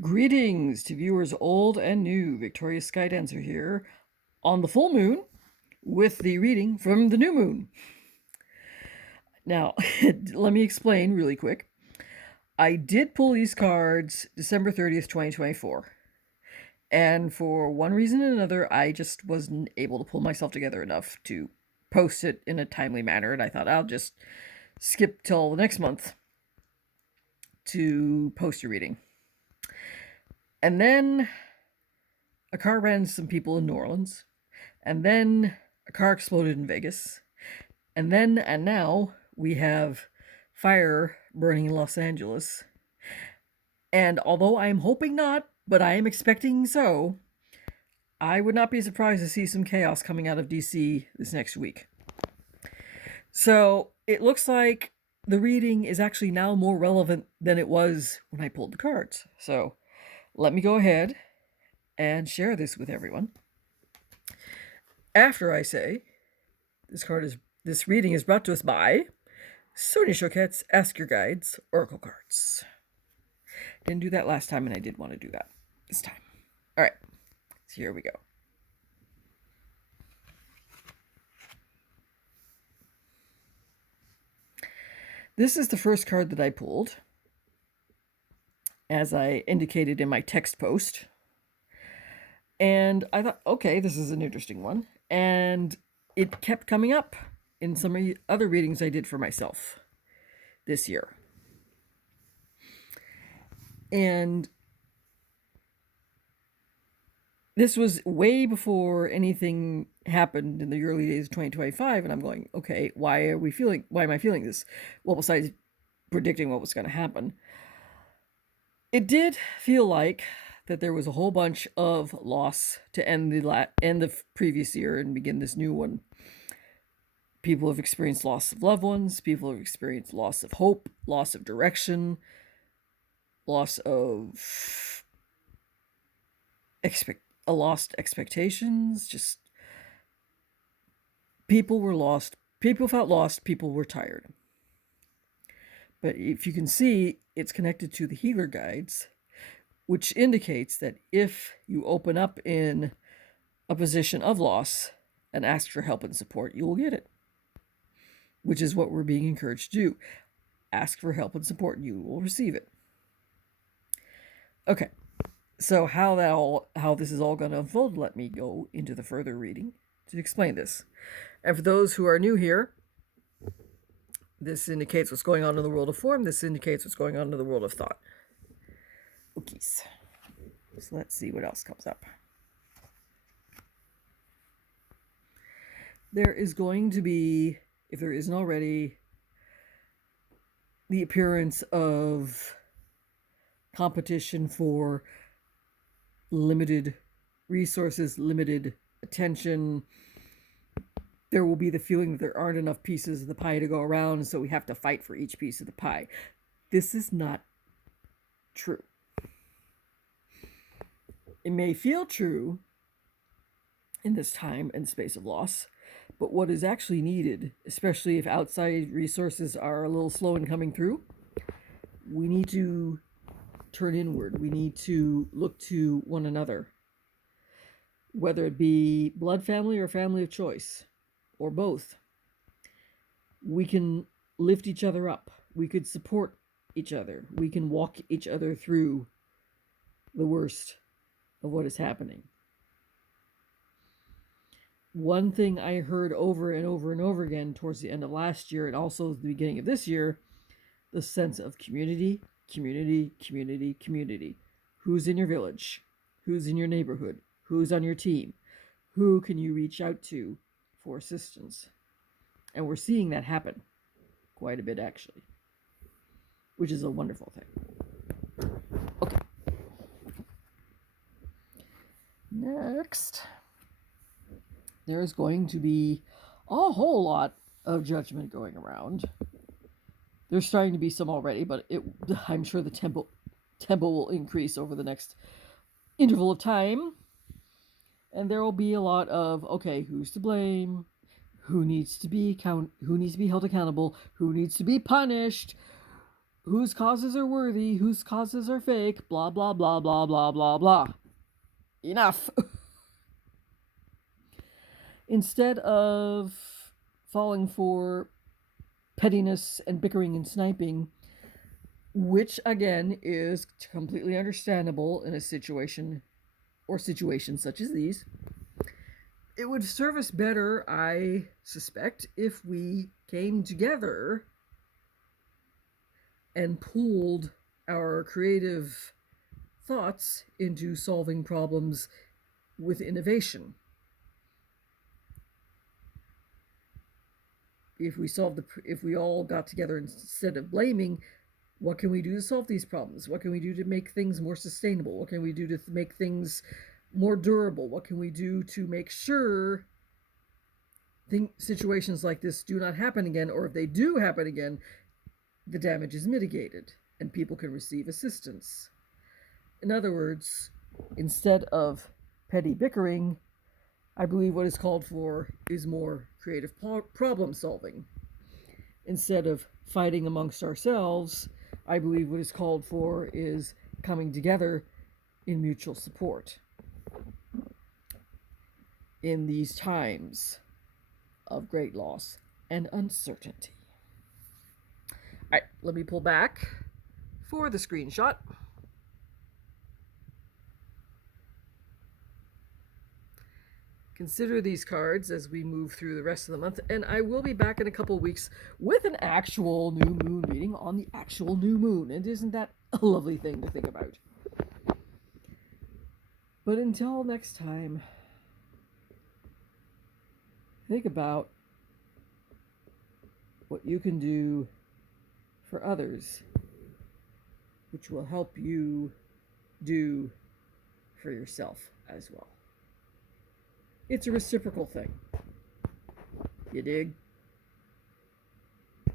Greetings to viewers old and new. Victorious Sky Dancer here on the full moon with the reading from the new moon. Now, let me explain really quick. I did pull these cards December 30th, 2024. And for one reason or another, I just wasn't able to pull myself together enough to post it in a timely manner. And I thought I'll just skip till the next month to post a reading. And then a car ran into some people in New Orleans. And then a car exploded in Vegas. And then and now we have fire burning in Los Angeles. And although I'm hoping not, but I am expecting so, I would not be surprised to see some chaos coming out of DC this next week. So it looks like the reading is actually now more relevant than it was when I pulled the cards. So let me go ahead and share this with everyone. After I say, this reading is brought to us by Sonia Choquette's Ask Your Guides Oracle Cards. Didn't do that last time, and I did want to do that this time. All right, so here we go. This is the first card that I pulled, as I indicated in my text post. And I thought, okay, this is an interesting one. And it kept coming up in some other readings I did for myself this year. And this was way before anything happened in the early days of 2025. And I'm going, okay, why am I feeling this? Well, besides predicting what was going to happen, it did feel like that there was a whole bunch of loss to end the previous year and begin this new one. People have experienced loss of loved ones. People have experienced loss of hope, loss of direction, loss of lost expectations. Just people were lost. People felt lost. People were tired. But if you can see, it's connected to the healer guides, which indicates that if you open up in a position of loss and ask for help and support, you will get it, which is what we're being encouraged to do. Ask for help and support, and you will receive it. Okay, so how this is all going to unfold, let me go into the further reading to explain this. And for those who are new here, this indicates what's going on in the world of form. This indicates what's going on in the world of thought. Ookies. So let's see what else comes up. There is going to be, if there isn't already, the appearance of competition for limited resources, limited attention. There will be the feeling that there aren't enough pieces of the pie to go around, so we have to fight for each piece of the pie. This is not true. It may feel true in this time and space of loss, but what is actually needed, especially if outside resources are a little slow in coming through, we need to turn inward. We need to look to one another, whether it be blood family or family of choice, or both. We can lift each other up. We could support each other. We can walk each other through the worst of what is happening. One thing I heard over and over and over again towards the end of last year and also the beginning of this year, the sense of community, community, community, community. Who's in your village? Who's in your neighborhood? Who's on your team? Who can you reach out to for assistance? And we're seeing that happen quite a bit, actually, which is a wonderful thing. Okay. Next, there's going to be a whole lot of judgment going around. There's starting to be some already, but I'm sure the tempo will increase over the next interval of time. And there will be a lot of, okay, who's to blame? Who needs to be held accountable? Who needs to be punished? whose causes are worthy, whose causes are fake, blah, blah, blah, blah, blah, blah, blah. Enough. Instead of falling for pettiness and bickering and sniping, which again is completely understandable in a situation or situations such as these, it would serve us better, I suspect, if we came together and pooled our creative thoughts into solving problems with innovation. If we all got together, instead of blaming, what can we do to solve these problems? What can we do to make things more sustainable? What can we do to make things more durable? What can we do to make sure situations like this do not happen again, or if they do happen again, the damage is mitigated and people can receive assistance? In other words, instead of petty bickering, I believe what is called for is more creative problem solving. Instead of fighting amongst ourselves, I believe what is called for is coming together in mutual support in these times of great loss and uncertainty. All right, let me pull back for the screenshot. Consider these cards as we move through the rest of the month, and I will be back in a couple of weeks with an actual new moon reading on the actual new moon. And isn't that a lovely thing to think about? But until next time, think about what you can do for others, which will help you do for yourself as well. It's a reciprocal thing. You dig?